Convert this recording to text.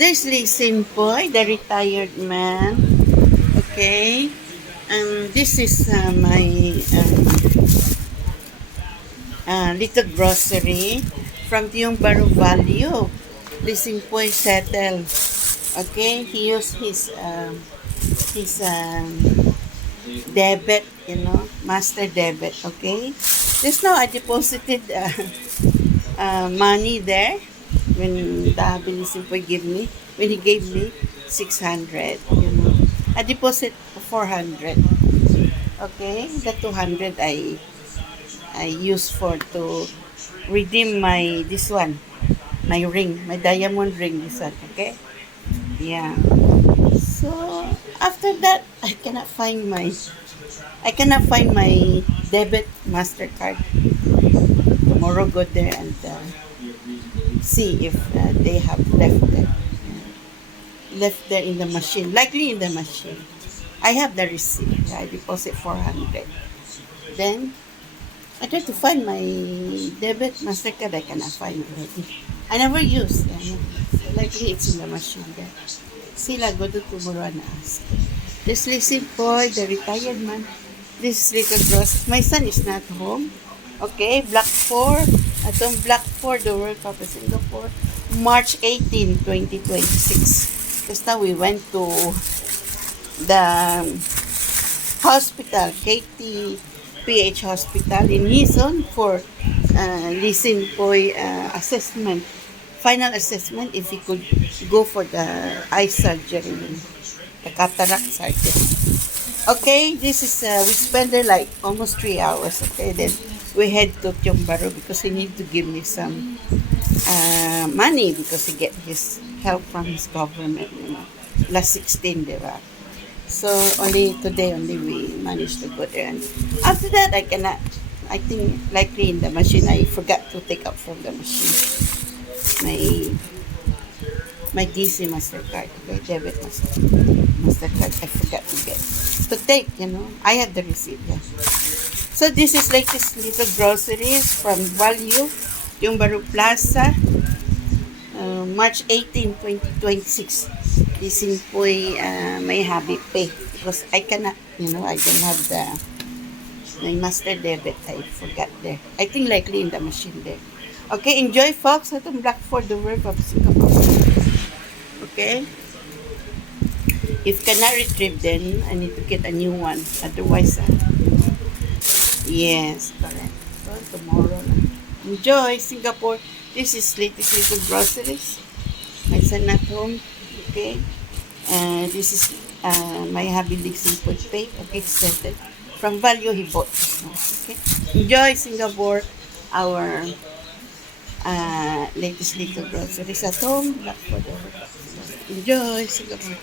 There's Lee Simpoy, the retired man. Okay. This is my little grocery from Tiong Baro Value. Lee Simpoy settle. Okay. He used his debit, master debit. Okay. Just now I deposited money there when the Lee Simpoy when he gave me 600. I deposit 400. Okay, the 200 I use for to redeem my ring, my diamond ring, this one. Okay, yeah. So after that, I cannot find my debit Mastercard. Tomorrow go there and see if they have left there in the machine. Likely in the machine. I have the receipt. I deposit 400. Then I try to find my debit Mastercard. I cannot find already. I never use. Likely it's in the machine there. Sila go to tomorrow and ask. This Lizzie boy, the retired man. This is little gross. My son is not home. Okay, Block 4. Atong Block 4, the World Cup of Singapore. March 18, 2026. Just now we went to the hospital, KTPH Hospital in Quezon for Lee Boy assessment, final assessment if he could go for the eye surgery, the cataract surgery. Okay, this is, we spent there like almost 3 hours. Okay, then we head to Tiong Baro because he need to give me some money because he get his help from his government, last 16, diba? So, today we managed to go there. And after that, I think likely in the machine, I forgot to take out from the machine my DC Mastercard, okay, debit Mastercard, I forgot to take, I have the receipt, yeah. So this is like this little groceries from Value, Tiong Baro Plaza, March 18, 2026. This is may habit pay because I cannot, I don't have my master debit. I forgot there. I think likely in the machine there. Okay, enjoy folks. Itong Black for the World of Singapore. Okay? If cannot retrieve, then I need to get a new one. Otherwise, yes, correct. So, tomorrow na. Enjoy, Singapore. This is latest little groceries. My son at home. Okay? This is my hubby Dixon Food Pay. Okay, settled. From Value, he bought this one. Okay? Enjoy, Singapore. Our latest little groceries at home. Enjoy, Singapore.